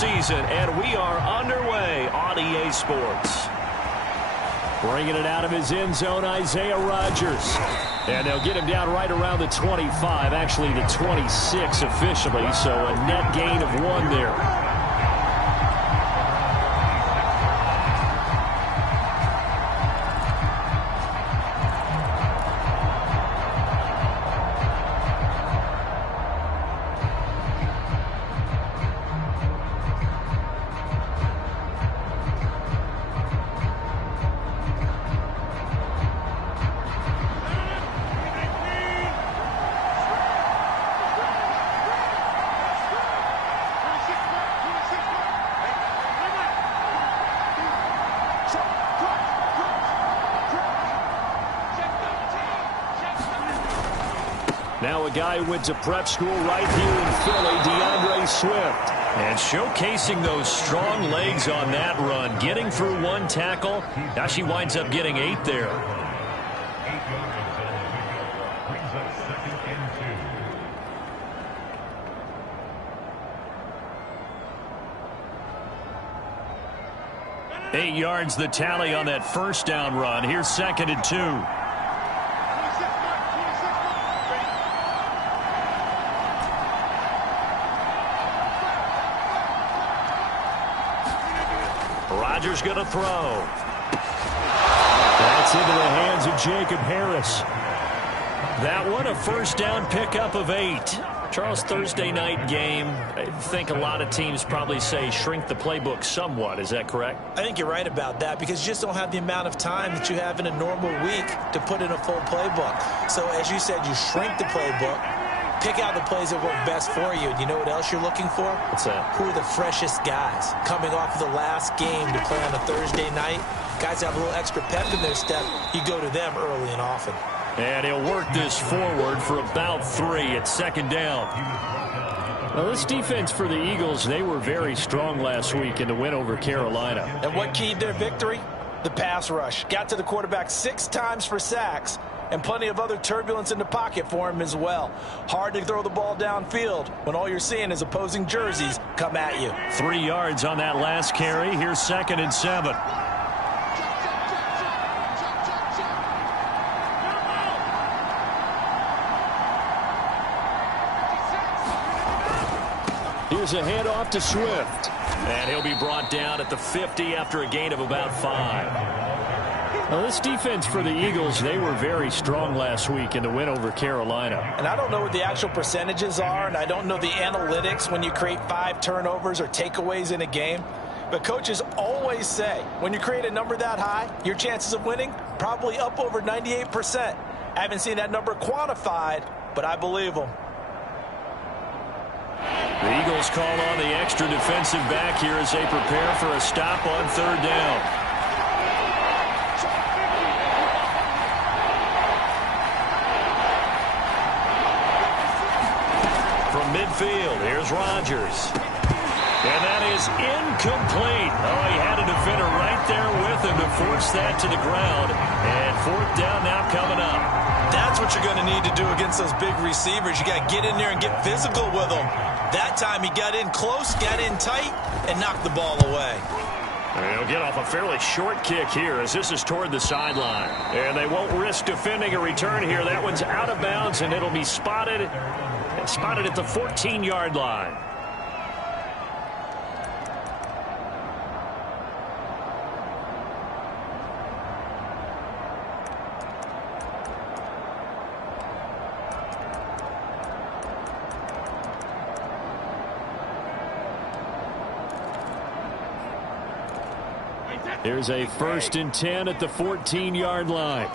season, and we are underway on EA Sports. Bringing it out of his end zone, Isaiah Rodgers. And they'll get him down right around the 25, actually the 26 officially, so a net gain of 1 there. Now a guy who went to prep school right here in Philly, DeAndre Swift. And showcasing those strong legs on that run. Getting through 1 tackle. Now she winds up getting 8 there. Eight yards the tally on that first down run. Here's 2nd and 2. Rodgers going to throw. That's into the hands of Jacob Harris. That one a first down pickup of 8. Charles, Thursday night game, I think a lot of teams probably say shrink the playbook somewhat. Is that correct? I think you're right about that because you just don't have the amount of time that you have in a normal week to put in a full playbook. So as you said, you shrink the playbook. Pick out the plays that work best for you. And you know what else you're looking for? What's that? Who are the freshest guys coming off of the last game to play on a Thursday night? Guys have a little extra pep in their step. You go to them early and often. And he'll work this forward for about 3 at 2nd down. Well, this defense for the Eagles, they were very strong last week in the win over Carolina. And what keyed their victory? The pass rush. Got to the quarterback 6 times for sacks. And plenty of other turbulence in the pocket for him as well. Hard to throw the ball downfield when all you're seeing is opposing jerseys come at you. 3 yards on that last carry. Here's 2nd and 7. Here's a handoff to Swift. And he'll be brought down at the 50 after a gain of about 5. Now, this defense for the Eagles, they were very strong last week in the win over Carolina. And I don't know what the actual percentages are, and I don't know the analytics when you create 5 turnovers or takeaways in a game. But coaches always say, when you create a number that high, your chances of winning probably up over 98%. I haven't seen that number quantified, but I believe them. The Eagles call on the extra defensive back here as they prepare for a stop on 3rd down. From midfield, here's Rodgers. And that is incomplete. Oh, he had a defender right there with him to force that to the ground. And 4th down now coming up. That's what you're going to need to do against those big receivers. You got to get in there and get physical with them. That time he got in close, got in tight, and knocked the ball away. He'll get off a fairly short kick here as this is toward the sideline. And they won't risk defending a return here. That one's out of bounds, and it'll be spotted at the 14-yard line. Here's a 1st and 10 at the 14-yard line.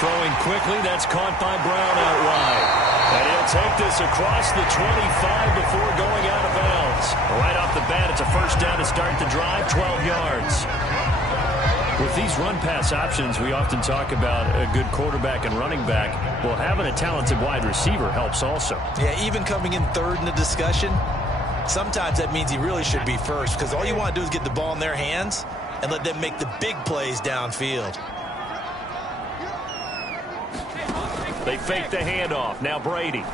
Throwing quickly, that's caught by Brown out wide. And he'll take this across the 25 before going out of bounds. Right off the bat, it's a 1st down to start the drive, 12 yards. With these run-pass options, we often talk about a good quarterback and running back. Well, having a talented wide receiver helps also. Yeah, even coming in 3rd in the discussion, sometimes that means he really should be 1st because all you want to do is get the ball in their hands and let them make the big plays downfield. They fake the handoff. Now Brady.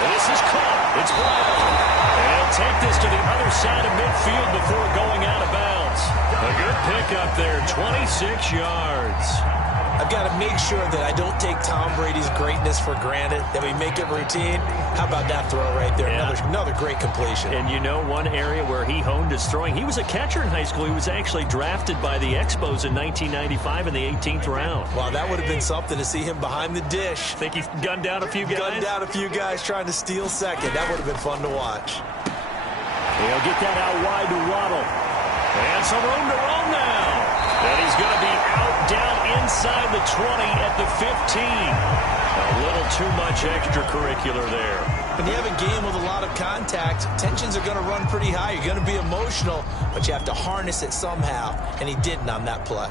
This is caught. It's Brown. And he'll take this to the other side of midfield before going out of bounds. A good pickup there, 26 yards. I've got to make sure that I don't take Tom Brady's greatness for granted, that we make it routine. How about that throw right there? Yeah. Another great completion. And you know one area where he honed his throwing? He was a catcher in high school. He was actually drafted by the Expos in 1995 in the 18th round. Wow, that would have been something to see him behind the dish. Think he gunned down a few guys? Gunned down a few guys trying to steal second. That would have been fun to watch. He'll get that out wide to Waddle. And some room to roam now. And he's going to be out down inside the 20 at the 15. A little too much extracurricular there. When you have a game with a lot of contact, tensions are going to run pretty high. You're going to be emotional, but you have to harness it somehow, and he didn't on that play.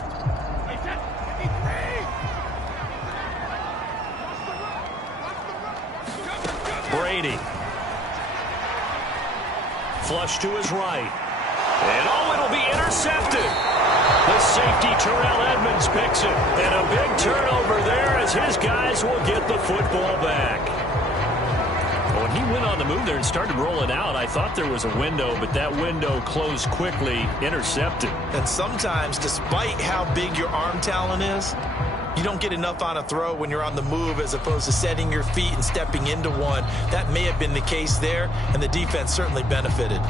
Brady. Flush to his right. And it'll be intercepted. The safety, Terrell Edmonds, picks it. And a big turnover there as his guys will get the football back. When he went on the move there and started rolling out, I thought there was a window, but that window closed quickly, intercepted. And sometimes, despite how big your arm talent is, you don't get enough on a throw when you're on the move as opposed to setting your feet and stepping into one. That may have been the case there, and the defense certainly benefited.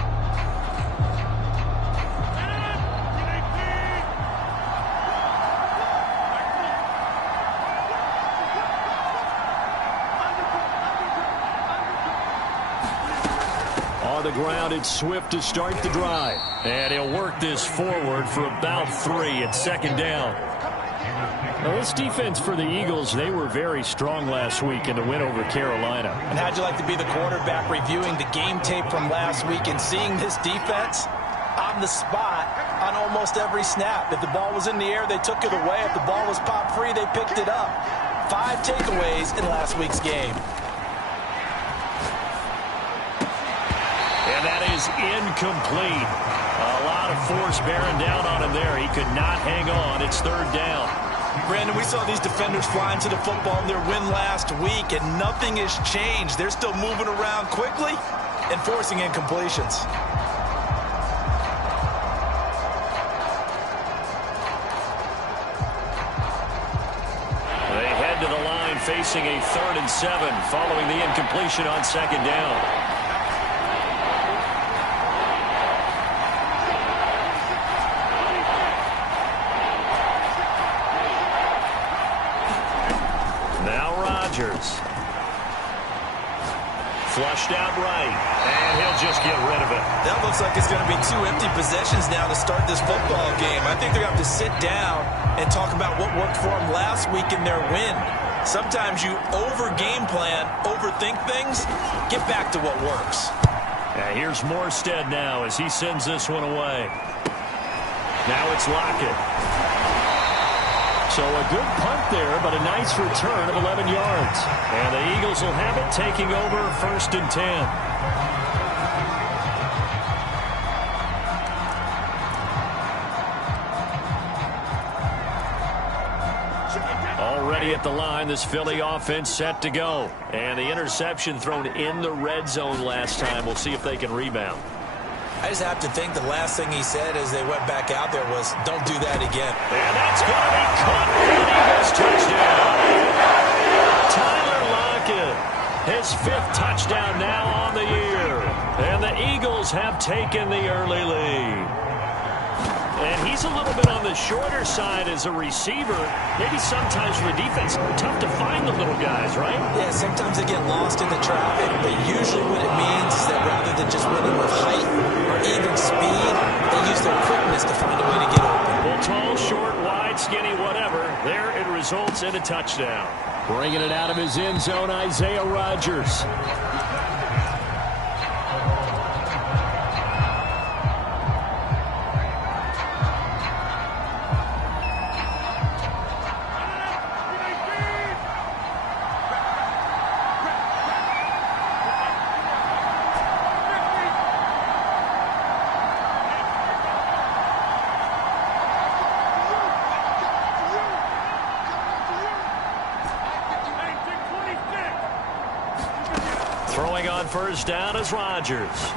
On the ground, it's Swift to start the drive. And he'll work this forward for about 3 at second down. Well, this defense for the Eagles, they were very strong last week in the win over Carolina. And how'd you like to be the quarterback reviewing the game tape from last week and seeing this defense on the spot on almost every snap? If the ball was in the air, they took it away. If the ball was popped free, they picked it up. 5 takeaways in last week's game. And that is incomplete. A lot of force bearing down on him there. He could not hang on. It's third down. Brandon, we saw these defenders flying to the football in their win last week, and nothing has changed. They're still moving around quickly and forcing incompletions. They head to the line facing a 3rd and 7 following the incompletion on second down. Flushed out right, and he'll just get rid of it. That looks like it's going to be 2 empty possessions now to start this football game. I think they're going to have to sit down and talk about what worked for them last week in their win. Sometimes you over-game plan, overthink things, get back to what works. Here's Morstead now as he sends this one away. Now it's Lockett. So a good punt there, but a nice return of 11 yards. And the Eagles will have it, taking over 1st and 10. Already at the line, this Philly offense set to go. And the interception thrown in the red zone last time. We'll see if they can rebound. I just have to think the last thing he said as they went back out there was, don't do that again. And that's going to be caught for an Eagles touchdown. Tyler Lockett, his 5th touchdown now on the year. And the Eagles have taken the early lead. And he's a little bit on the shorter side as a receiver. Maybe sometimes for the defense, tough to find the little guys, right? Yeah, sometimes they get lost in the traffic, but usually what it means is that rather than just winning with height or even speed, they use their quickness to find a way to get open. Well, tall, short, wide, skinny, whatever. There it results in a touchdown. Bringing it out of his end zone, Isaiah Rodgers. Throwing on first down is Rodgers.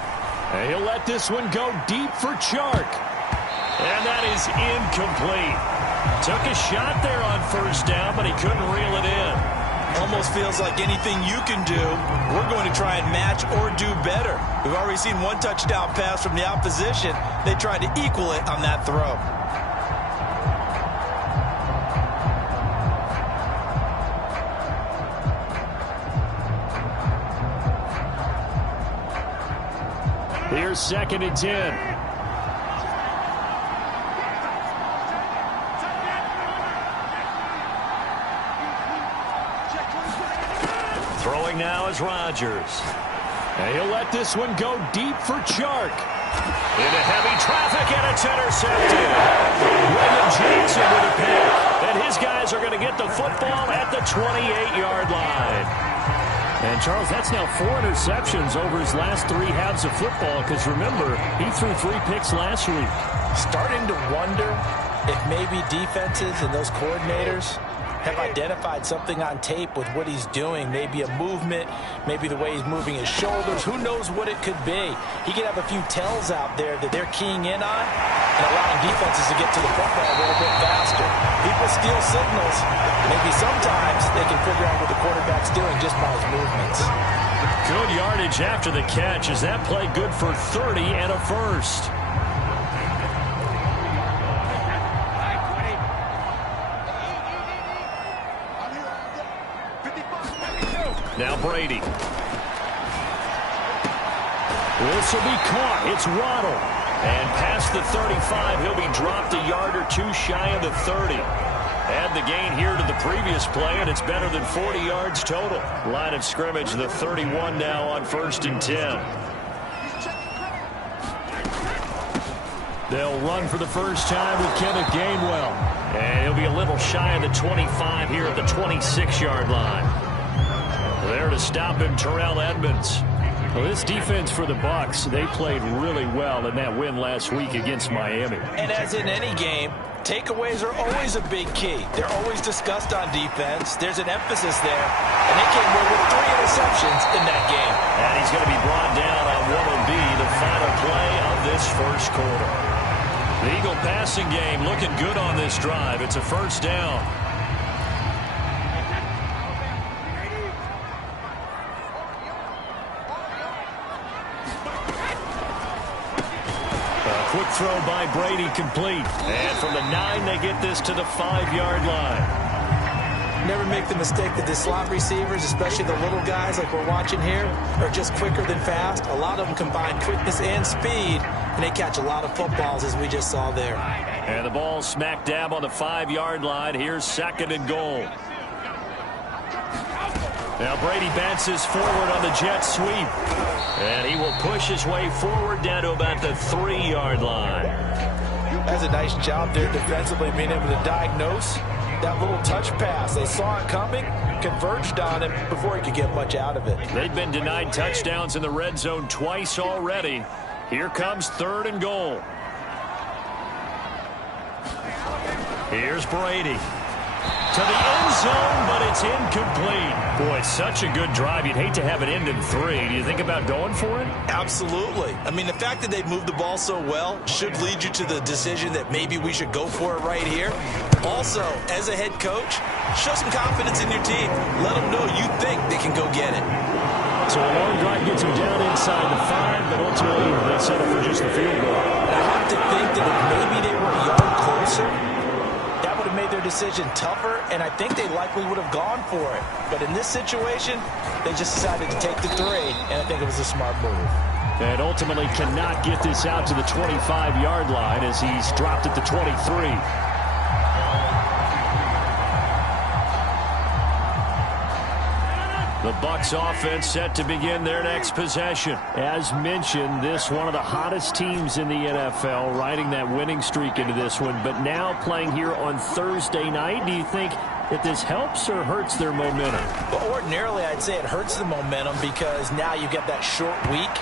And he'll let this one go deep for Chark. And that is incomplete. Took a shot there on first down, but he couldn't reel it in. Almost feels like anything you can do, we're going to try and match or do better. We've already seen one touchdown pass from the opposition. They tried to equal it on that throw. Here's 2nd and 10. Throwing now is Rodgers. And he'll let this one go deep for Chark. Into heavy traffic, and it's intercepted. William Jackson with a pick. And his guys are going to get the football at the 28-yard line. And, Charles, that's now 4 interceptions over his last 3 halves of football, because, remember, he threw 3 picks last week. Starting to wonder if maybe defenses and those coordinators have identified something on tape with what he's doing. Maybe a movement, maybe the way he's moving his shoulders. Who knows what it could be? He could have a few tells out there that they're keying in on and allowing defenses to get to the football a little bit faster. People steal signals. Maybe sometimes they can figure out what the quarterback's doing just by his movements. Good yardage after the catch. Is that play good for 30 and a first? Now Brady. This will be caught. It's Waddle. And past the 35, he'll be dropped a yard or 2 shy of the 30. Add the gain here to the previous play, and it's better than 40 yards total. Line of scrimmage, the 31 now on 1st and 10. They'll run for the first time with Kenneth Gainwell. And he'll be a little shy of the 25 here at the 26-yard line. There to stop him, Terrell Edmonds. Well, this defense for the Bucs, they played really well in that win last week against Miami. And as in any game, takeaways are always a big key. They're always discussed on defense. There's an emphasis there. And they came away with 3 interceptions in that game. And he's going to be brought down on what will be the final play of this first quarter. The Eagle passing game looking good on this drive. It's a first down. Quick throw by Brady, complete. And from the 9, they get this to the 5-yard line. Never make the mistake that the slot receivers, especially the little guys like we're watching here, are just quicker than fast. A lot of them combine quickness and speed, and they catch a lot of footballs, as we just saw there. And the ball smack dab on the 5-yard line. Here's 2nd and goal. Now Brady bounces forward on the jet sweep. And he will push his way forward down to about the 3-yard line. That's a nice job there defensively, being able to diagnose that little touch pass. They saw it coming, converged on him before he could get much out of it. They've been denied touchdowns in the red zone twice already. Here comes 3rd and goal. Here's Brady. To the end zone, but it's incomplete. Boy, such a good drive. You'd hate to have it end in 3. Do you think about going for it? Absolutely. I mean, the fact that they've moved the ball so well should lead you to the decision that maybe we should go for it right here. Also, as a head coach, show some confidence in your team. Let them know you think they can go get it. So a long drive gets them down inside the 5, but ultimately they settle for just the field goal. And I have to think that if maybe they were a yard closer, that would have made their decision tougher, and I think they likely would have gone for it. But in this situation, they just decided to take the 3, and I think it was a smart move. And ultimately cannot get this out to the 25-yard line as he's dropped at the 23. The Bucs offense set to begin their next possession. As mentioned, this one of the hottest teams in the NFL, riding that winning streak into this one, but now playing here on Thursday night. Do you think that this helps or hurts their momentum? Well, ordinarily, I'd say it hurts the momentum because now you get that short week.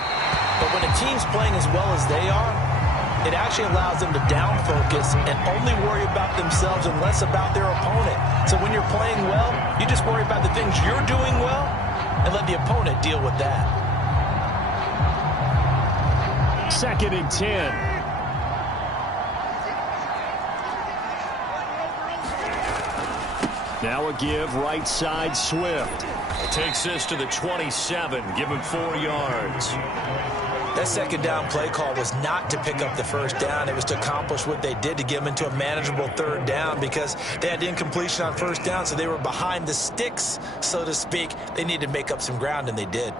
But when a team's playing as well as they are, it actually allows them to down focus and only worry about themselves and less about their opponent. So when you're playing well, you just worry about the things you're doing well and let the opponent deal with that. 2nd and 10. Now a give right side Swift. Takes this to the 27. Give him 4 yards. That 2nd down play call was not to pick up the 1st down. It was to accomplish what they did, to get them into a manageable 3rd down, because they had incompletion on 1st down, so they were behind the sticks, so to speak. They needed to make up some ground, and they did.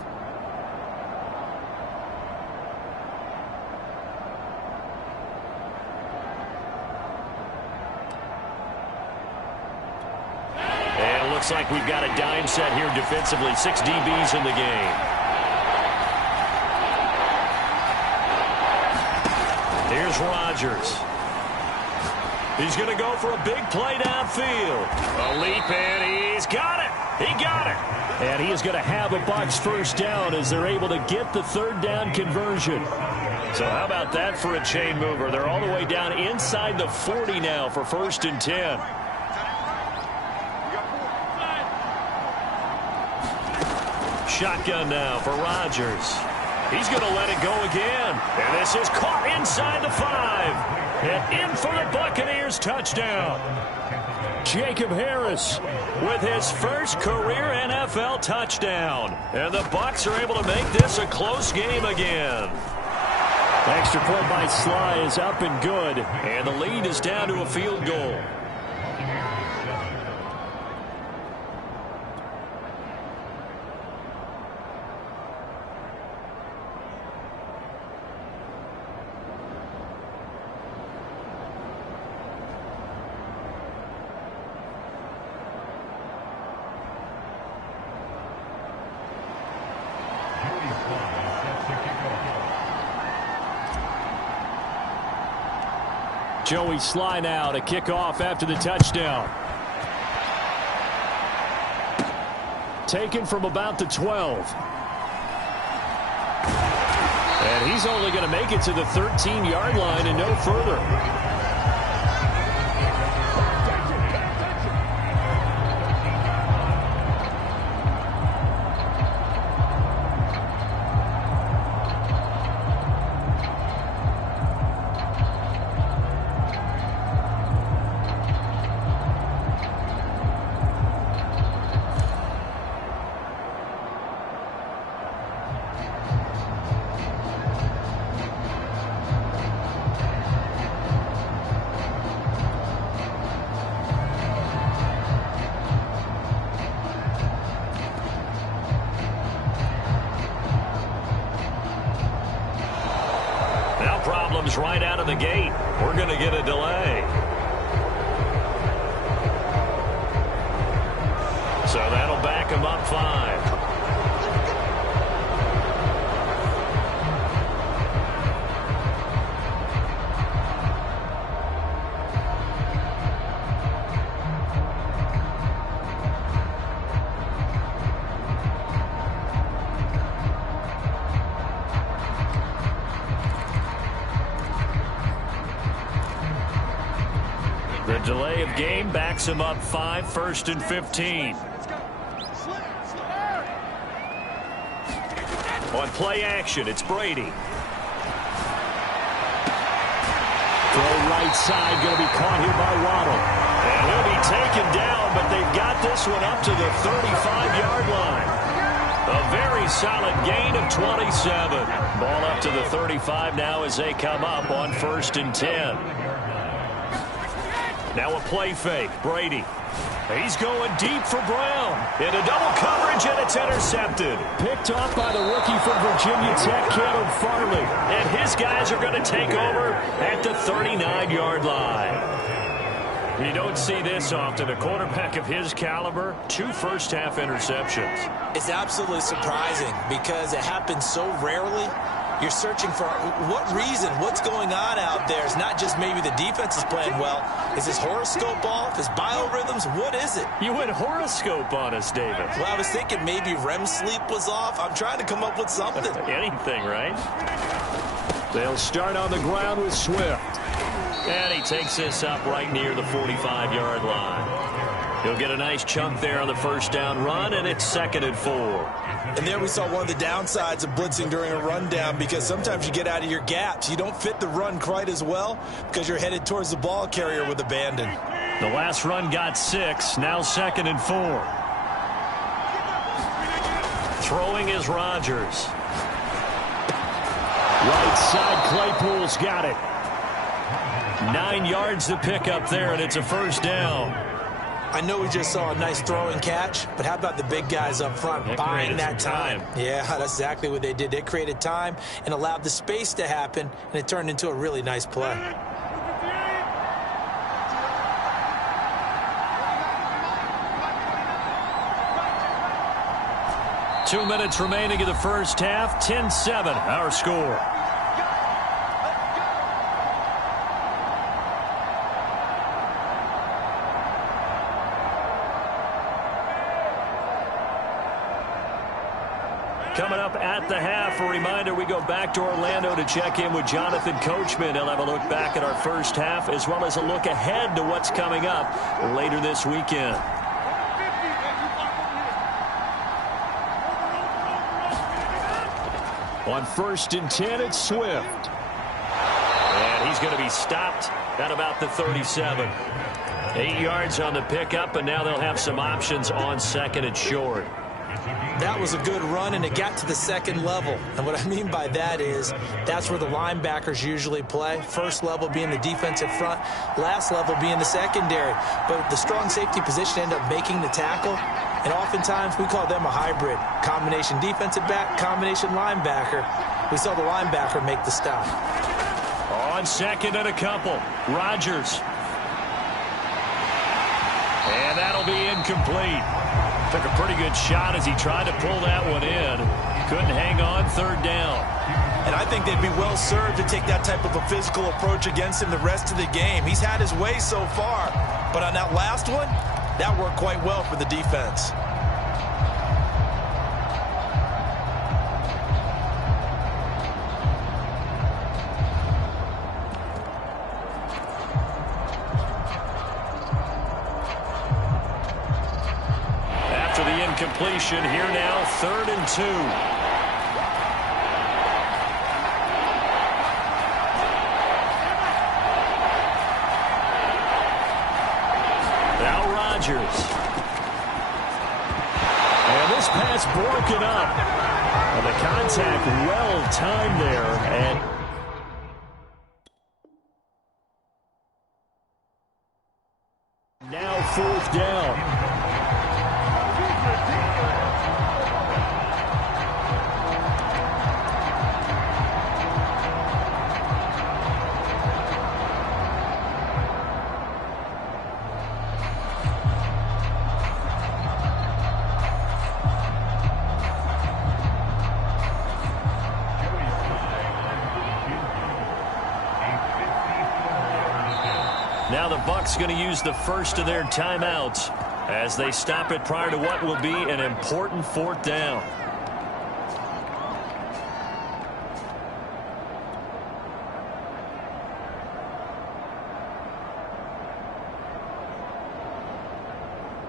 And it looks like we've got a dime set here defensively. 6 DBs in the game. Here's Rodgers. He's going to go for a big play downfield. A leap, and he's got it. He got it. And he is going to have a Bucs 1st down as they're able to get the 3rd down conversion. So how about that for a chain mover? They're all the way down inside the 40 now for 1st and 10. Shotgun now for Rodgers. He's going to let it go again. And this is caught inside the 5. And in for the Buccaneers touchdown. Jacob Harris with his first career NFL touchdown. And the Bucs are able to make this a close game again. Extra point by Sly is up and good. And the lead is down to a field goal. Joey Sly now to kick off after the touchdown. Taken from about the 12. And he's only going to make it to the 13-yard line and no further. Right out of the gate. We're going to get a delay. So that'll back him up 5. The delay of game backs him up 5, 1st and 15. On play action, it's Brady. Throw right side, going to be caught here by Waddle. And he'll be taken down, but they've got this one up to the 35-yard line. A very solid gain of 27. Ball up to the 35 now as they come up on 1st and 10. Now a play fake. Brady. He's going deep for Brown. Into double coverage, and it's intercepted. Picked off by the rookie from Virginia Tech, Caleb Farley. And his guys are going to take over at the 39-yard line. You don't see this often. A quarterback of his caliber, 2 first-half interceptions. It's absolutely surprising because it happens so rarely. You're searching for what reason, what's going on out there. It's not just maybe the defense is playing well. Is his horoscope off? His biorhythms? What is it? You went horoscope on us, David. Well, I was thinking maybe REM sleep was off. I'm trying to come up with something. Anything, right? They'll start on the ground with Swift. And he takes this up right near the 45-yard line. He'll get a nice chunk there on the first down run, and it's 2nd and 4. And there we saw one of the downsides of blitzing during a rundown, because sometimes you get out of your gaps. You don't fit the run quite as well because you're headed towards the ball carrier with abandon. The last run got 6, now 2nd and 4. Throwing is Rodgers. Right side, Claypool's got it. 9 yards to pick up there, and it's a first down. I know we just saw a nice throw and catch, but how about the big guys up front buying that time? Yeah, that's exactly what they did. They created time and allowed the space to happen, and it turned into a really nice play. Two minutes remaining in the first half. 10-7, our score. Coming up at the half, a reminder, we go back to Orlando to check in with Jonathan Coachman. He'll have a look back at our first half as well as a look ahead to what's coming up later this weekend. On 1st and 10, it's Swift. And he's going to be stopped at about the 37. 8 yards on the pickup, and now they'll have some options on 2nd and short. That was a good run, and it got to the 2nd level. And what I mean by that is that's where the linebackers usually play. First level being the defensive front, last level being the secondary. But the strong safety position ended up making the tackle, and oftentimes we call them a hybrid. Combination defensive back, combination linebacker. We saw the linebacker make the stop. On 2nd and a couple, Rodgers. And that'll be incomplete. Took a pretty good shot as he tried to pull that one in. Couldn't hang on, 3rd down. And I think they'd be well served to take that type of a physical approach against him the rest of the game. He's had his way so far, but on that last one, that worked quite well for the defense. Completion here now, 3rd and 2. Now Rodgers. And this pass broken up. And the contact well timed there. And now 4th down. Now the Bucs going to use the first of their timeouts as they stop it prior to what will be an important 4th down.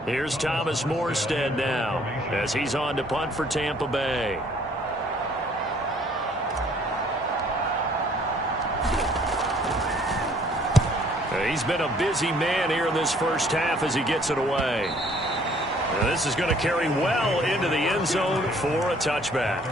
Here's Thomas Morstead now as he's on to punt for Tampa Bay. He's been a busy man here in this first half as he gets it away. And this is going to carry well into the end zone for a touchback.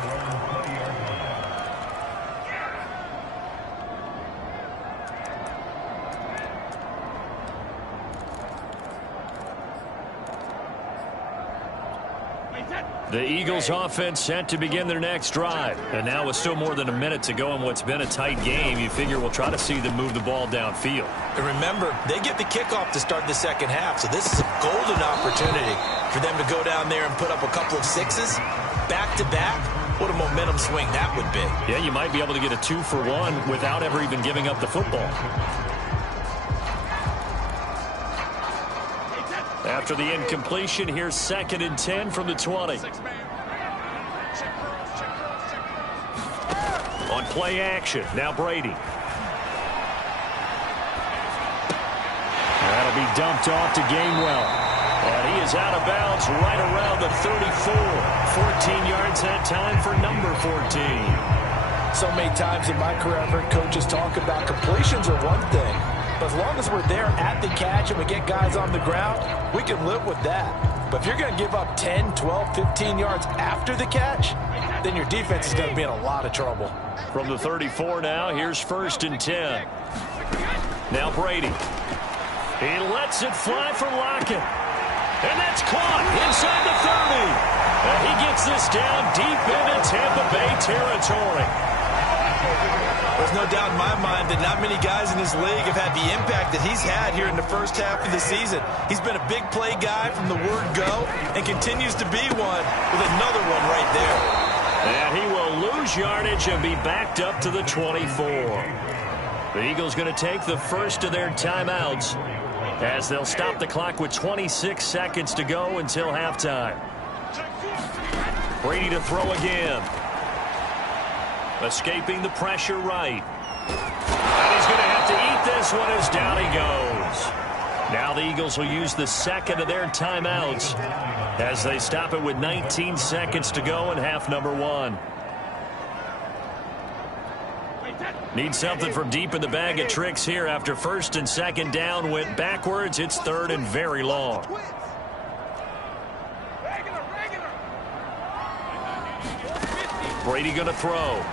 The Eagles offense set to begin their next drive. And now with still more than a minute to go in what's been a tight game, you figure we'll try to see them move the ball downfield. And remember, they get the kickoff to start the 2nd half, so this is a golden opportunity for them to go down there and put up a couple of 6s back-to-back. What a momentum swing that would be. Yeah, you might be able to get a 2-for-1 without ever even giving up the football. After the incompletion, here's 2nd and 10 from the 20. On play action, now Brady. That'll be dumped off to Gainwell. And he is out of bounds right around the 34. 14 yards that time for number 14. So many times in my career I've heard coaches talk about completions are one thing. But as long as we're there at the catch and we get guys on the ground, we can live with that. But if you're going to give up 10, 12, 15 yards after the catch, then your defense is going to be in a lot of trouble. From the 34 now, here's 1st and 10. Now Brady. He lets it fly for Lockett. And that's caught inside the 30. And he gets this down deep into Tampa Bay territory. There's no doubt in my mind that not many guys in this league have had the impact that he's had here in the first half of the season. He's been a big play guy from the word go and continues to be one with another one right there. And he will lose yardage and be backed up to the 24. The Eagles going to take the first of their timeouts as they'll stop the clock with 26 seconds to go until halftime. Brady to throw again. Escaping the pressure right. And he's going to have to eat this one as down he goes. Now the Eagles will use the second of their timeouts as they stop it with 19 seconds to go in half number 1. Need something from deep in the bag of tricks here after 1st and 2nd down went backwards. It's 3rd and very long. Brady going to throw.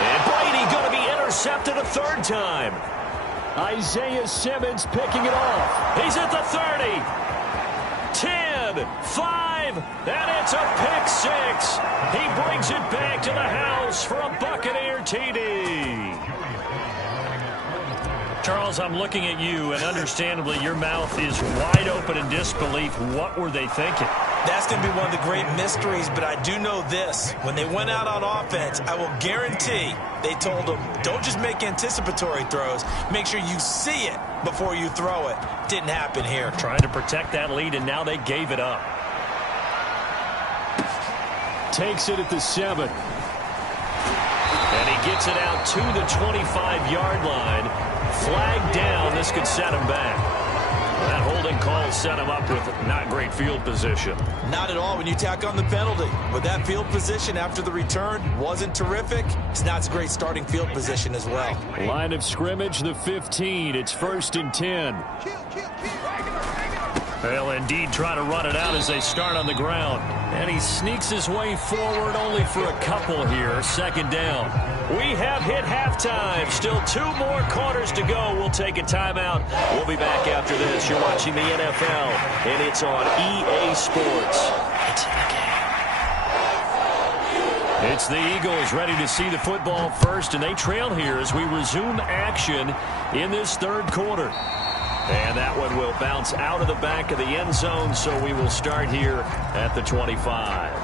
And Brady going to be intercepted a 3rd time. Isaiah Simmons picking it off. He's at the 30. 10, 5, and it's a pick 6. He brings it back to the house for a Buccaneer TD. Charles, I'm looking at you, and understandably your mouth is wide open in disbelief. What were they thinking? That's going to be one of the great mysteries, but I do know this. When they went out on offense, I will guarantee they told them, don't just make anticipatory throws. Make sure you see it before you throw it. Didn't happen here. Trying to protect that lead, and now they gave it up. Takes it at the 7. And he gets it out to the 25-yard line. Flag down. This could set him back. That holding call set him up with not great field position. Not at all when you tack on the penalty. But that field position after the return wasn't terrific. It's not a great starting field position as well. Line of scrimmage, the 15. It's 1st and 10. They'll indeed try to run it out as they start on the ground. And he sneaks his way forward only for a couple here. 2nd down. We have hit halftime. Still 2 more quarters to go. We'll take a timeout. We'll be back after this. You're watching the NFL, and it's on EA Sports. It's in the game. It's the Eagles ready to see the football first, and they trail here as we resume action in this 3rd quarter. And that one will bounce out of the back of the end zone, so we will start here at the 25.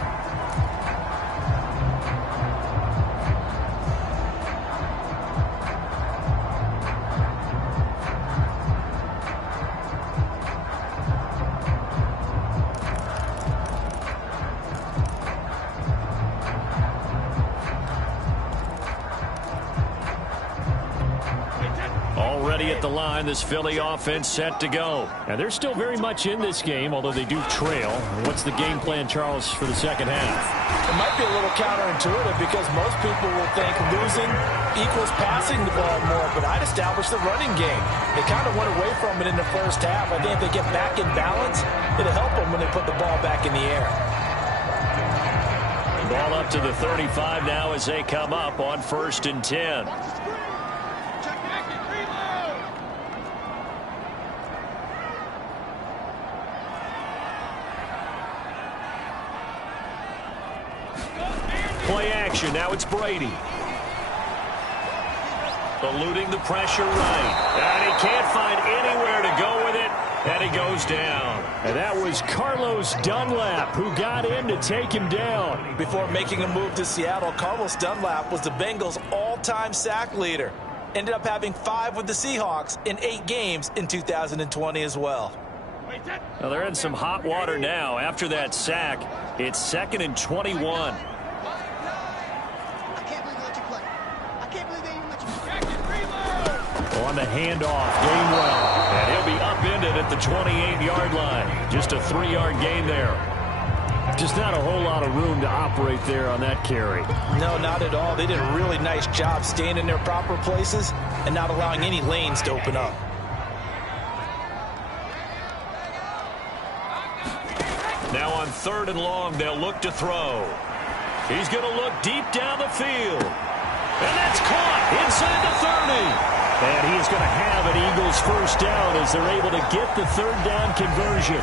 Already at the line, this Philly offense set to go. And they're still very much in this game, although they do trail. What's the game plan, Charles, for the second half? It might be a little counterintuitive because most people will think losing equals passing the ball more, but I'd establish the running game. They kind of went away from it in the first half. I think if they get back in balance, it'll help them when they put the ball back in the air. Ball up to the 35 now as they come up on 1st and 10. Play action. Now it's Brady. Eluding the pressure right. And he can't find anywhere to go with it. And he goes down. And that was Carlos Dunlap who got in to take him down. Before making a move to Seattle, Carlos Dunlap was the Bengals' all-time sack leader. Ended up having 5 with the Seahawks in 8 games in 2020 as well. Well, they're in some hot water now. After that sack, it's 2nd and 21. On the handoff, Gainwell. And he'll be up into at the 28-yard line. Just a 3-yard gain there. Just not a whole lot of room to operate there on that carry. No, not at all. They did a really nice job staying in their proper places and not allowing any lanes to open up. Now on 3rd and long, they'll look to throw. He's going to look deep down the field. And that's caught inside the 30. And he is going to have an Eagles first down as they're able to get the 3rd down conversion.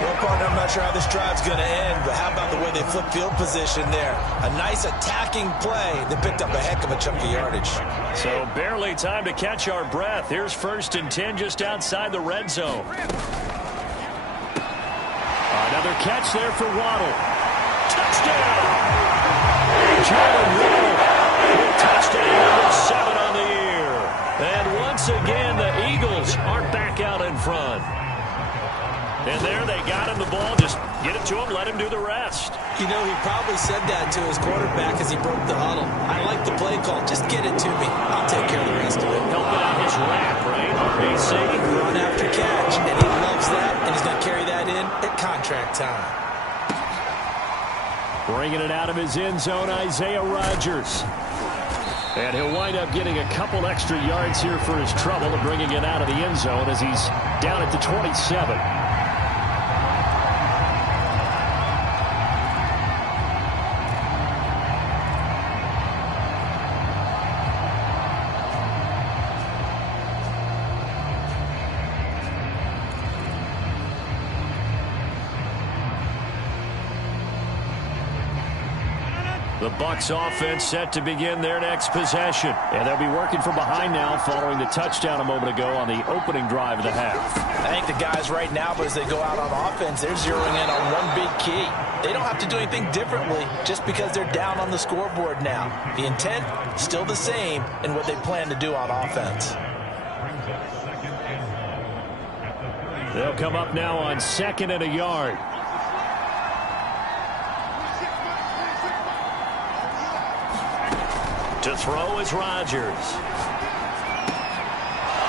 Well, partner, I'm not sure how this drive's going to end, but how about the way they flip field position there? A nice attacking play that picked up a heck of a chunk of yardage. So barely time to catch our breath. Here's 1st and 10 just outside the red zone. Another catch there for Waddle. Touchdown! Jalen Waddle with touchdown number 7 on the year. And once again, the Eagles are back out in front. And there they got him the ball. Just get it to him, let him do the rest. You know, he probably said that to his quarterback as he broke the huddle. I like the play call. Just get it to me. I'll take care of the rest of it. Helping out his rap, right? RBC. Run after catch. And he loves that, and he's going to carry that in at contract time. Bringing it out of his end zone, Isaiah Rodgers. And he'll wind up getting a couple extra yards here for his trouble and bringing it out of the end zone as he's down at the 27. The Bucs offense set to begin their next possession. And they'll be working from behind now following the touchdown a moment ago on the opening drive of the half. I think the guys right now, but as they go out on offense, they're zeroing in on one big key. They don't have to do anything differently just because they're down on the scoreboard now. The intent, still the same in what they plan to do on offense. They'll come up now on 2nd and a yard. To throw is Rodgers.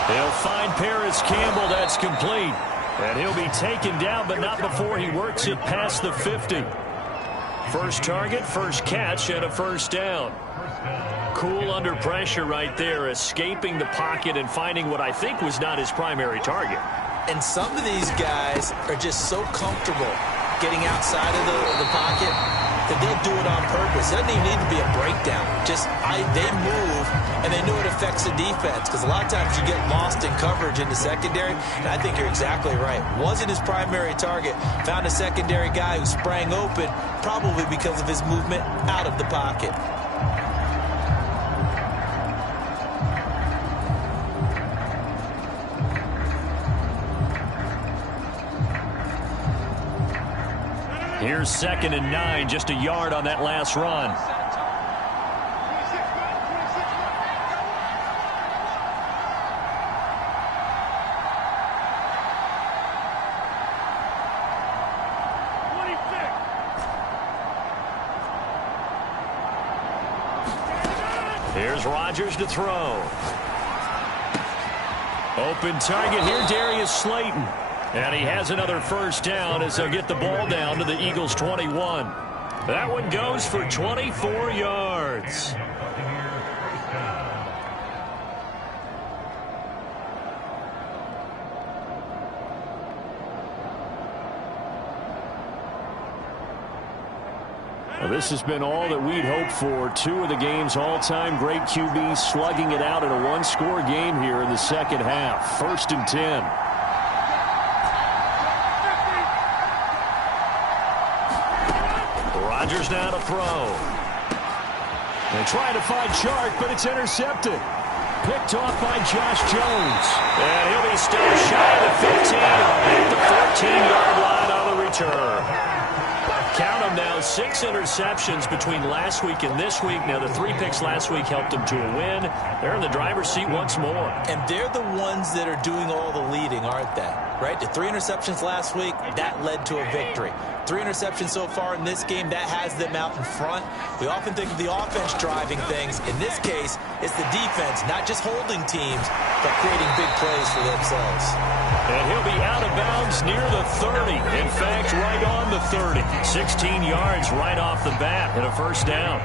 They'll find Paris Campbell. That's complete. And he'll be taken down, but not before he works it past the 50. First target, first catch, and a first down. Cool under pressure right there, escaping the pocket and finding what I think was not his primary target. And some of these guys are just so comfortable getting outside of the pocket that they'll do it on purpose. It doesn't even need to be a breakdown. Just they move, and they know it affects the defense. Because a lot of times you get lost in coverage in the secondary, and I think you're exactly right. Wasn't his primary target. Found a secondary guy who sprang open, probably because of his movement out of the pocket. Here's 2nd and 9, just a yard on that last run. Here's Rodgers to throw. Open target here, Darius Slayton. And he has another first down as they'll get the ball down to the Eagles' 21. That one goes for 24 yards. Well, this has been all that we'd hoped for. 2 of the game's all-time great QBs slugging it out in a one-score game here in the second half. 1st and 10. Rodgers now to throw. They're trying to find Chark, but it's intercepted. Picked off by Josh Jones. And he'll be still shy of the 15 at the 14-yard line on the return. Count them now, 6 interceptions between last week and this week. Now, the 3 picks last week helped them to a win. They're in the driver's seat once more. And they're the ones that are doing all the leading, aren't they? Right? The 3 interceptions last week, that led to a victory. 3 interceptions so far in this game, that has them out in front. We often think of the offense driving things. In this case, it's the defense, not just holding teams, but creating big plays for themselves. And he'll be out of bounds near the 30. In fact, right on the 30. 16 yards right off the bat and a first down.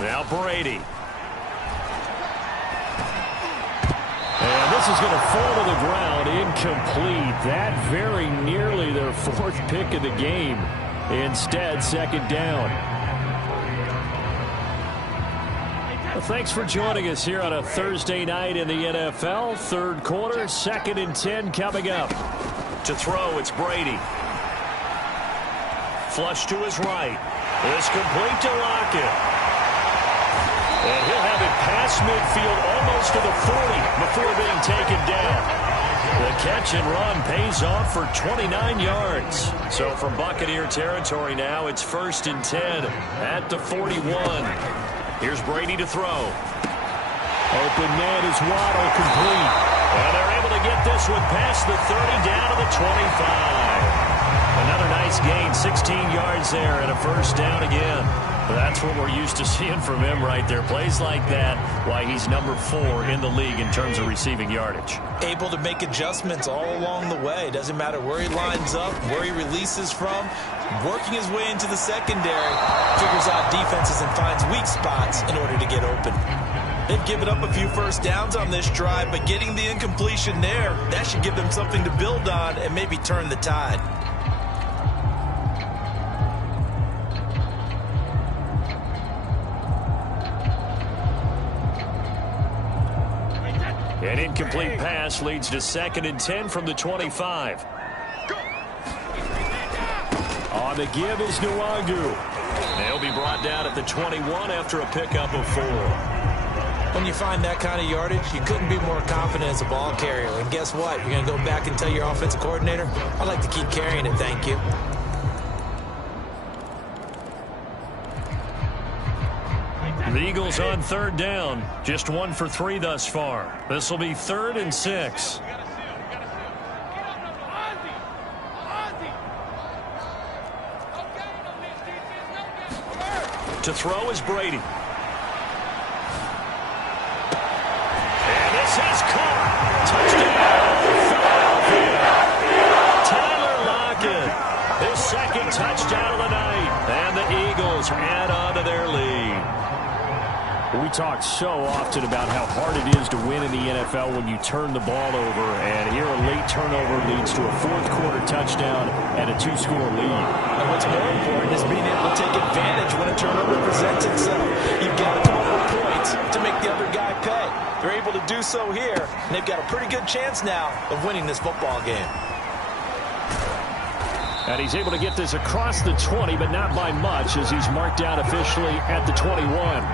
Now Brady. And this is going to fall to the ground, incomplete. That very nearly their fourth pick of the game. Instead, second down. Well, thanks for joining us here on a Thursday night in the NFL. Third quarter, 2nd and 10 coming up. To throw, it's Brady. Flush to his right. It's complete to Lockett. And he'll have it past midfield almost to the 40 before being taken down. The catch and run pays off for 29 yards. So from Buccaneer territory now, it's 1st and 10 at the 41. Here's Brady to throw. Open man is Waddle, complete. And they're able to get this one past the 30 down to the 25. Another nice gain, 16 yards there and a first down again. That's what we're used to seeing from him right there. Plays like that, why he's number 4 in the league in terms of receiving yardage. Able to make adjustments all along the way. Doesn't matter where he lines up, where he releases from. Working his way into the secondary. Figures out defenses and finds weak spots in order to get open. They've given up a few first downs on this drive, but getting the incompletion there, that should give them something to build on and maybe turn the tide. An incomplete pass leads to 2nd and 10 from the 25. On the give is Nwangu. They'll be brought down at the 21 after a pickup of 4. When you find that kind of yardage, you couldn't be more confident as a ball carrier. And guess what? You're going to go back and tell your offensive coordinator, I'd like to keep carrying it, thank you. The Eagles on 3rd down. Just 1 for 3 thus far. This will be 3rd and 6. To throw is Brady. And this is caught. Touchdown, Philadelphia. Tyler Lockett. His 2nd touchdown of the night. And the Eagles add on to their lead. We talk so often about how hard it is to win in the NFL when you turn the ball over, and here a late turnover leads to a 4th quarter touchdown and a 2-score lead. And what's more important is being able to take advantage when a turnover presents itself. You've got to come up with points to make the other guy pay. They're able to do so here, and they've got a pretty good chance now of winning this football game. And he's able to get this across the 20, but not by much, as he's marked down officially at the 21.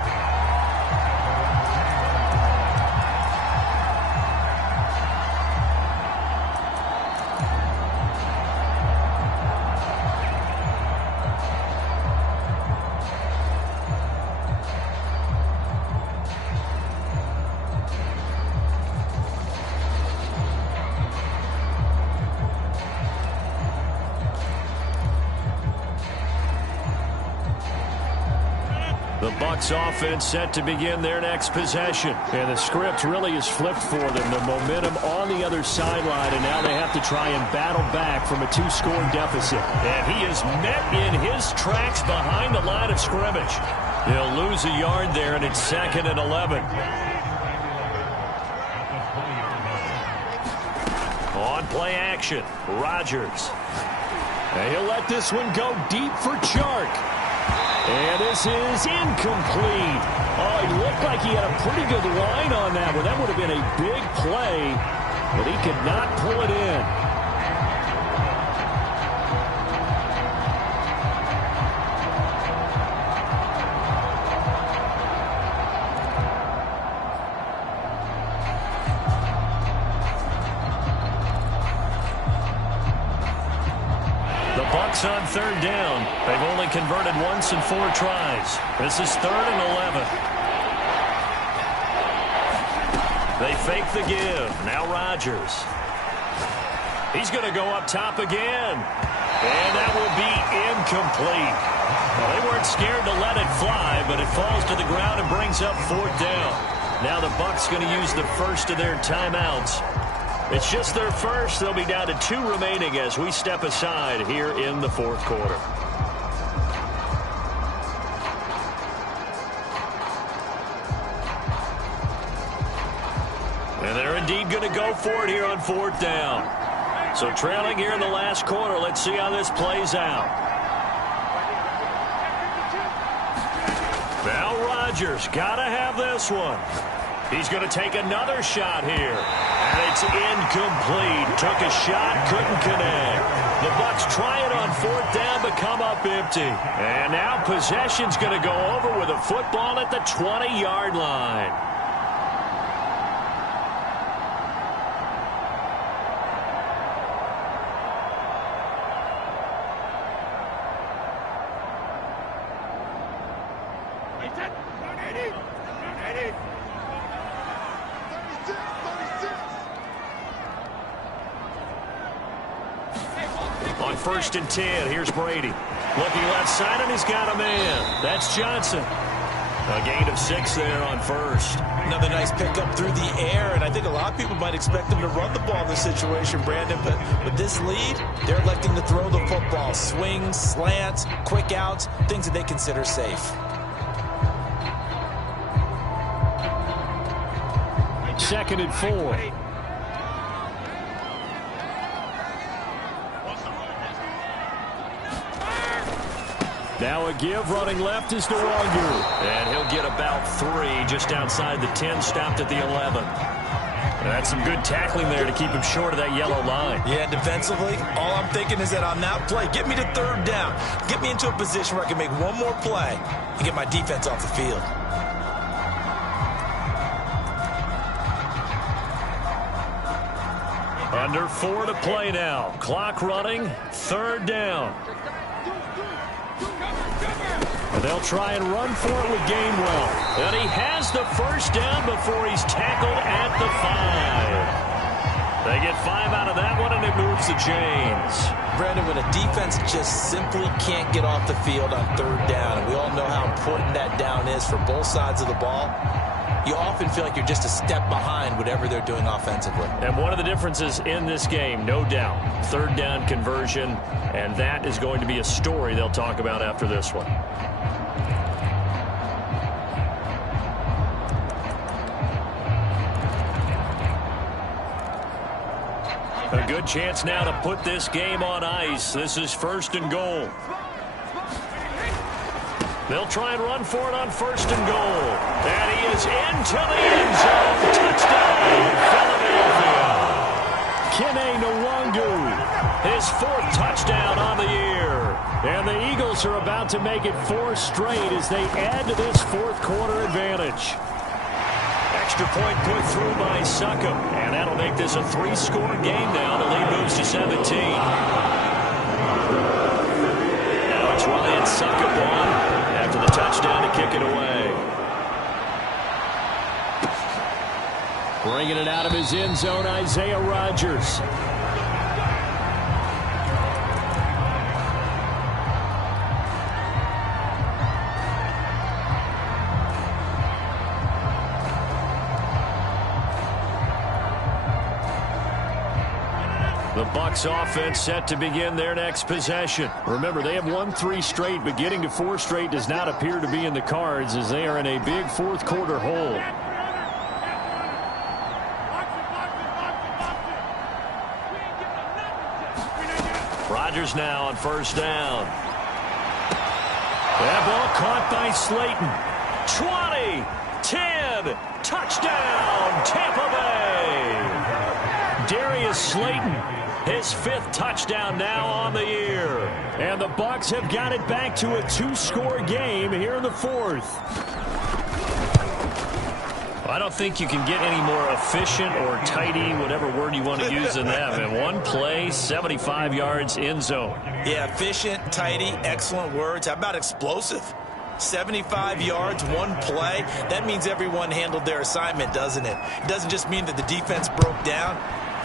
The Bucs offense set to begin their next possession. And the script really is flipped for them. The momentum on the other sideline, and now they have to try and battle back from a 2-score deficit. And he is met in his tracks behind the line of scrimmage. He'll lose a yard there, and it's 2nd and 11. On play action, Rodgers. And he'll let this one go deep for Chark. And this is incomplete. Oh, he looked like he had a pretty good line on that one. That would have been a big play, but he could not pull it in. Bucs on 3rd down. They've only converted once in 4 tries. This is 3rd and 11. They fake the give. Now Rodgers. He's going to go up top again. And that will be incomplete. Well, they weren't scared to let it fly, but it falls to the ground and brings up 4th down. Now the Bucs going to use the first of their timeouts. It's just their first. They'll be down to 2 remaining as we step aside here in the 4th quarter. And they're indeed going to go for it here on 4th down. So trailing here in the last quarter. Let's see how this plays out. Now Rodgers got to have this one. He's going to take another shot here. And it's incomplete. Took a shot, couldn't connect. The Bucs try it on 4th down, but come up empty. And now possession's going to go over with a football at the 20-yard line. On 1st and 10, here's Brady. Looking left side, and he's got a man. That's Johnson. A gain of 6 there on 1st. Another nice pickup through the air, and I think a lot of people might expect them to run the ball in this situation, Brandon, but with this lead, they're electing to throw the football. Swings, slants, quick outs, things that they consider safe. 2nd and 4. Now a give, running left is Nwangu. And he'll get about 3 just outside the 10, stopped at the 11. That's some good tackling there to keep him short of that yellow line. Yeah, defensively, all I'm thinking is that on that play, get me to 3rd down. Get me into a position where I can make one more play and get my defense off the field. Under 4 to play now. Clock running, 3rd down. They'll try and run for it with Gainwell. And he has the 1st down before he's tackled at the 5. They get 5 out of that one, and it moves the chains. Brandon, when a defense just simply can't get off the field on 3rd down, and we all know how important that down is for both sides of the ball, you often feel like you're just a step behind whatever they're doing offensively. And one of the differences in this game, no doubt, 3rd down conversion, and that is going to be a story they'll talk about after this one. A good chance now to put this game on ice. This is 1st and goal. They'll try and run for it on 1st and goal. And he is into the end zone. Touchdown, Philadelphia. Kene Nwangu. His 4th touchdown on the year. And the Eagles are about to make it 4 straight as they add to this 4th quarter advantage. Extra point put through by Succop. And that'll make this a 3-score game now. The lead moves to 17. Now it's Ryan Succop on after the touchdown to kick it away. Bringing it out of his end zone, Isaiah Rodgers. The Bucs offense set to begin their next possession. Remember, they have won 3 straight, but getting to 4 straight does not appear to be in the cards as they are in a big 4th quarter hole. Rodgers now on 1st down. That ball caught by Slayton. 20, 10, touchdown, Tampa Bay. Darius Slayton, his 5th touchdown now on the year. And the Bucs have got it back to a 2-score game here in the 4th. I don't think you can get any more efficient or tidy, whatever word you want to use in that. And one play, 75 yards in zone. Yeah, efficient, tidy, excellent words. How about explosive? 75 yards, one play. That means everyone handled their assignment, doesn't it? It doesn't just mean that the defense broke down.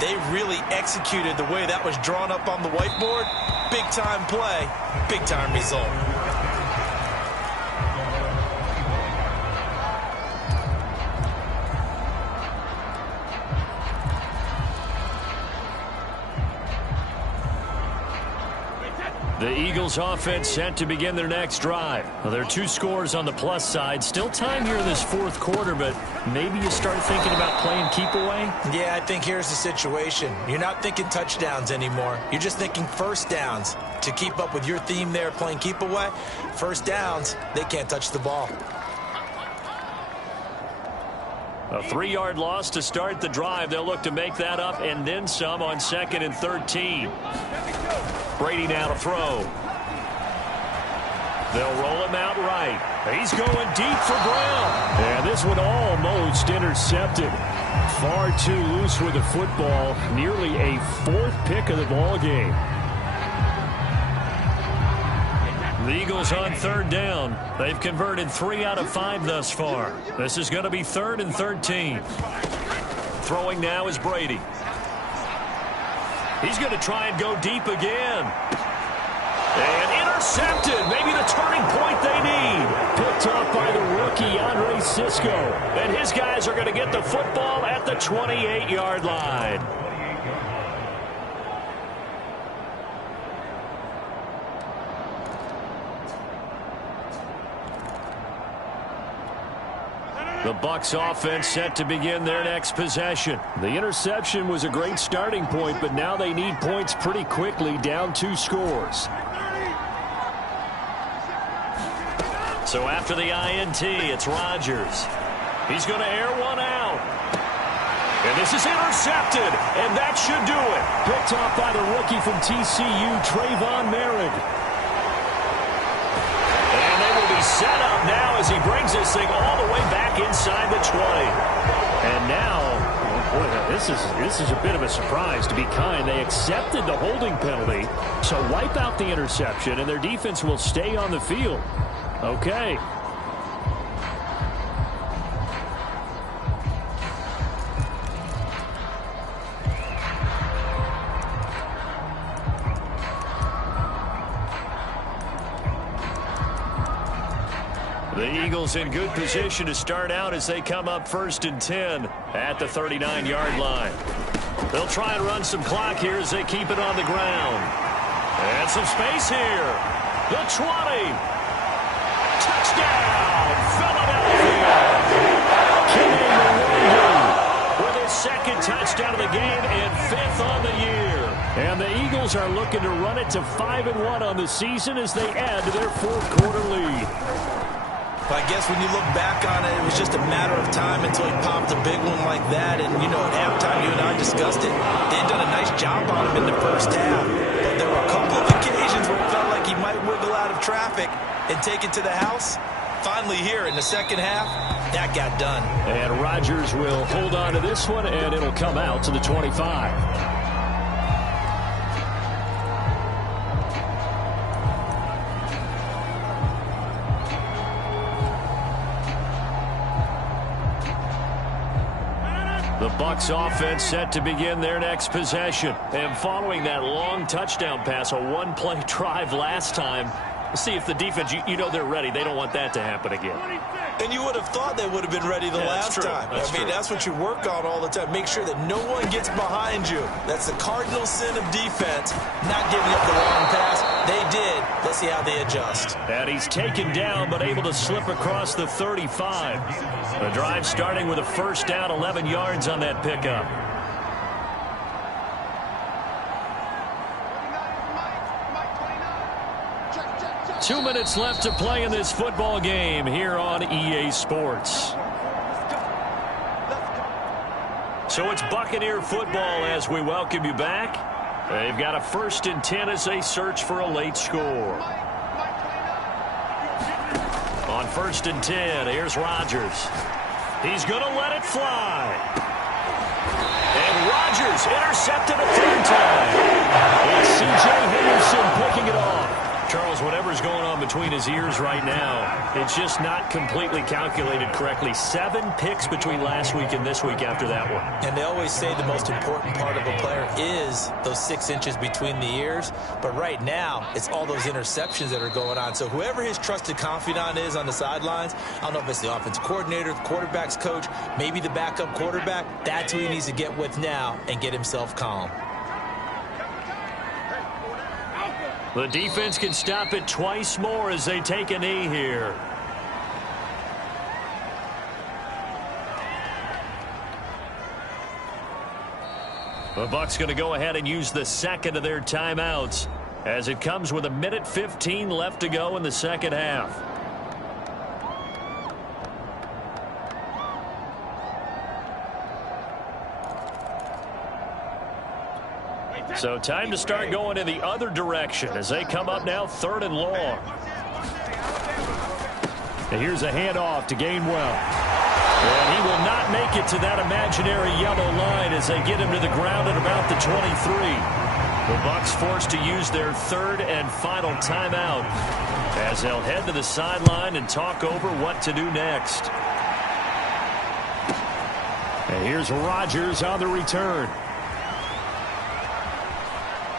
They really executed the way that was drawn up on the whiteboard. Big-time play, big-time result. The Eagles offense set to begin their next drive. Well, there are 2 scores on the plus side. Still time here in this 4th quarter, but maybe you start thinking about playing keep away? Yeah, I think here's the situation. You're not thinking touchdowns anymore. You're just thinking first downs. To keep up with your theme there, playing keep away, first downs, they can't touch the ball. A 3-yard loss to start the drive. They'll look to make that up and then some on 2nd and 13. Brady now to throw. They'll roll him out right. He's going deep for Brown. And this one almost intercepted. Far too loose with the football. Nearly a 4th pick of the ball game. The Eagles on 3rd down. They've converted 3 out of 5 thus far. This is going to be 3rd and 13. Throwing now is Brady. He's going to try and go deep again. And intercepted. Maybe the turning point they need. Picked up by the rookie, Andre Cisco. And his guys are going to get the football at the 28-yard line. The Bucs offense set to begin their next possession. The interception was a great starting point, but now they need points pretty quickly, down 2 scores. So after the INT, it's Rodgers. He's going to air one out. And this is intercepted, and that should do it. Picked off by the rookie from TCU, Trayvon Merrick. Set up now as he brings this thing all the way back inside the 20. And now, oh boy, this is a bit of a surprise, to be kind. They accepted the holding penalty, so wipe out the interception, and their defense will stay on the field. Okay. The Eagles in good position to start out as they come up 1st and 10 at the 39-yard line. They'll try and run some clock here as they keep it on the ground. And some space here. The 20. Touchdown, Philadelphia. With his 2nd touchdown of the game and 5th on the year. And the Eagles are looking to run it to 5-1 on the season as they add to their 4th quarter lead. I guess when you look back on it, it was just a matter of time until he popped a big one like that. And, you know, at halftime, you and I discussed it. They'd done a nice job on him in the first half. But there were a couple of occasions where it felt like he might wiggle out of traffic and take it to the house. Finally here in the 2nd half, that got done. And Rodgers will hold on to this one, and it'll come out to the 25. The Bucs offense set to begin their next possession. And following that long touchdown pass, a 1-play drive last time, see if the defense, you know they're ready. They don't want that to happen again. And you would have thought they would have been ready the last time. I mean, that's what you work on all the time. Make sure that no one gets behind you. That's the cardinal sin of defense, not giving up the wrong pass. They did. Let's see how they adjust. And he's taken down, but able to slip across the 35. The drive starting with a 1st down, 11 yards on that pickup. Two minutes left to play in this football game here on EA Sports. So it's Buccaneer football as we welcome you back. They've got a 1st and 10 as they search for a late score. On 1st and 10, here's Rodgers. He's going to let it fly. And Rodgers intercepted a 3rd time. It's C.J. Henderson picking it off. Charles, whatever's going on between his ears right now, it's just not completely calculated correctly. 7 picks between last week and this week after that one. And they always say the most important part of a player is those 6 inches between the ears. But right now, it's all those interceptions that are going on. So whoever his trusted confidant is on the sidelines, I don't know if it's the offensive coordinator, the quarterback's coach, maybe the backup quarterback, that's who he needs to get with now and get himself calm. The defense can stop it twice more as they take a knee here. The Bucs going to go ahead and use the second of their timeouts as it comes with 1:15 left to go in the second half. So time to start going in the other direction as they come up now 3rd and long. And here's a handoff to Gainwell. And he will not make it to that imaginary yellow line as they get him to the ground at about the 23. The Bucs forced to use their 3rd and final timeout as they'll head to the sideline and talk over what to do next. And here's Rodgers on the return.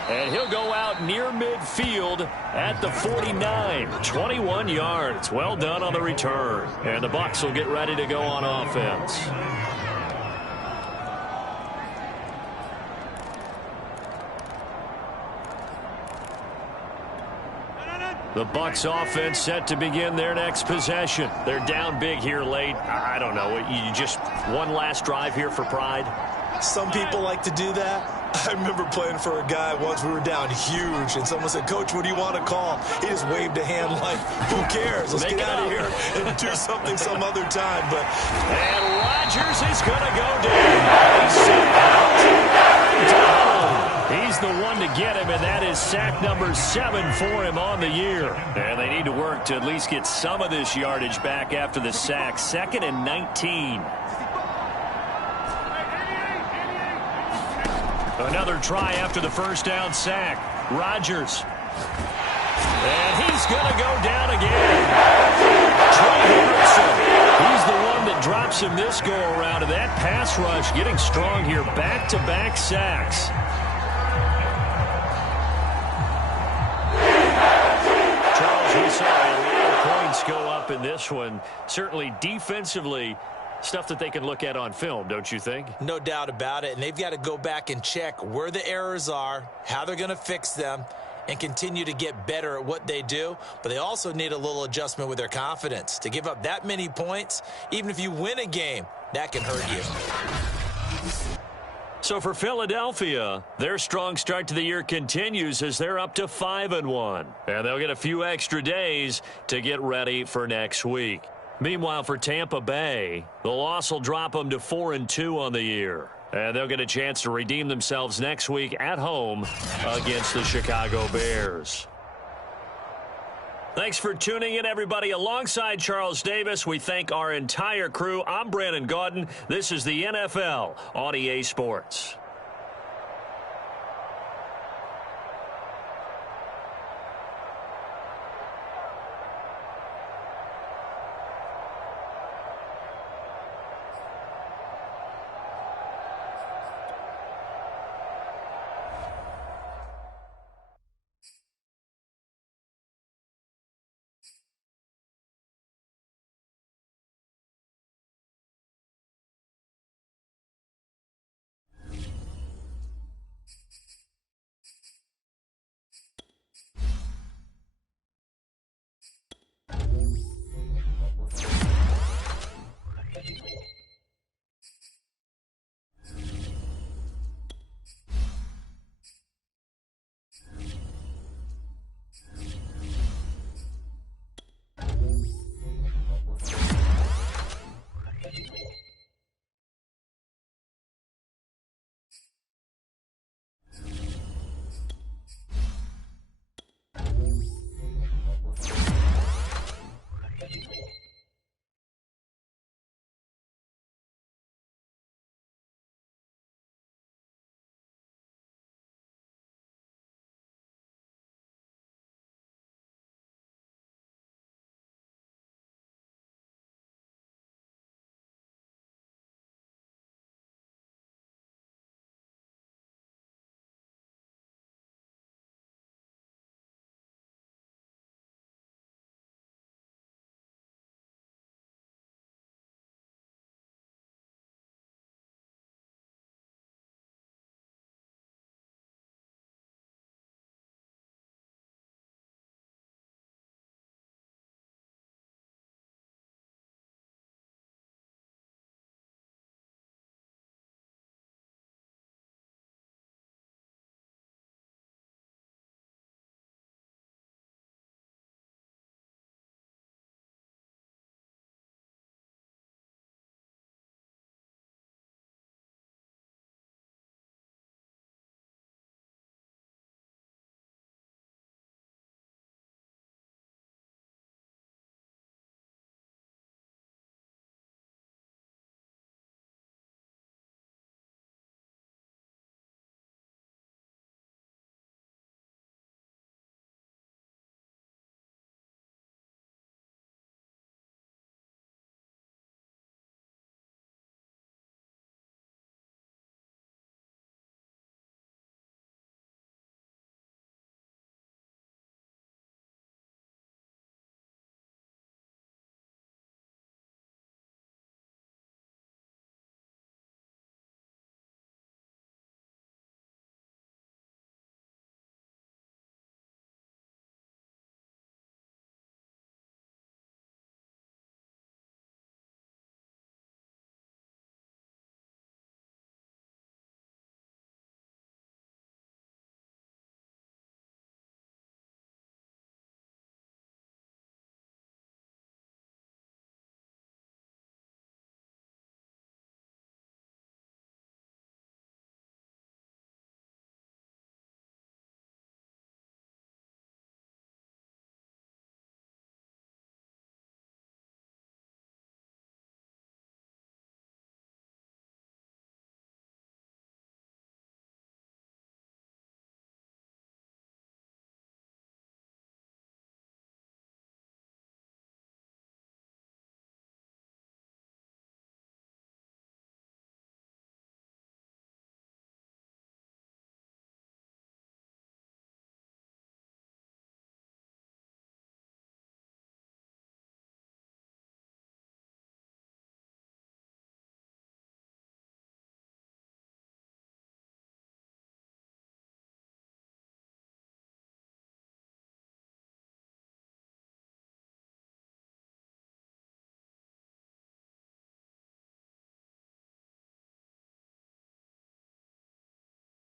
And he'll go out near midfield at the 49. 21 yards. Well done on the return. And the Bucs will get ready to go on offense. The Bucs offense set to begin their next possession. They're down big here late. I don't know. You just one last drive here for pride? Some people like to do that. I remember playing for a guy once. We were down huge, and someone said, "Coach, what do you want to call?" He just waved a hand like, "Who cares? Let's get out of here and do something some other time." But and Rodgers is going to go down. He's the one to get him, and that is sack number 7 for him on the year. And they need to work to at least get some of this yardage back after the sack. 2nd and 19. Another try after the first down sack. Rodgers. And he's going to go down again. Trey Hendrickson. He's the one that drops him this go-around. And that pass rush getting strong here. Back-to-back sacks. Charles, we saw a lot of points go up in this one. Certainly defensively, stuff that they can look at on film, don't you think? No doubt about it. And they've got to go back and check where the errors are, how they're going to fix them, and continue to get better at what they do. But they also need a little adjustment with their confidence. To give up that many points, even if you win a game, that can hurt you. So for Philadelphia, their strong start to the year continues as they're up to 5-1. And they'll get a few extra days to get ready for next week. Meanwhile, for Tampa Bay, the loss will drop them to 4-2 on the year. And they'll get a chance to redeem themselves next week at home against the Chicago Bears. Thanks for tuning in, everybody. Alongside Charles Davis, we thank our entire crew. I'm Brandon Gaudin. This is the NFL on EA Sports.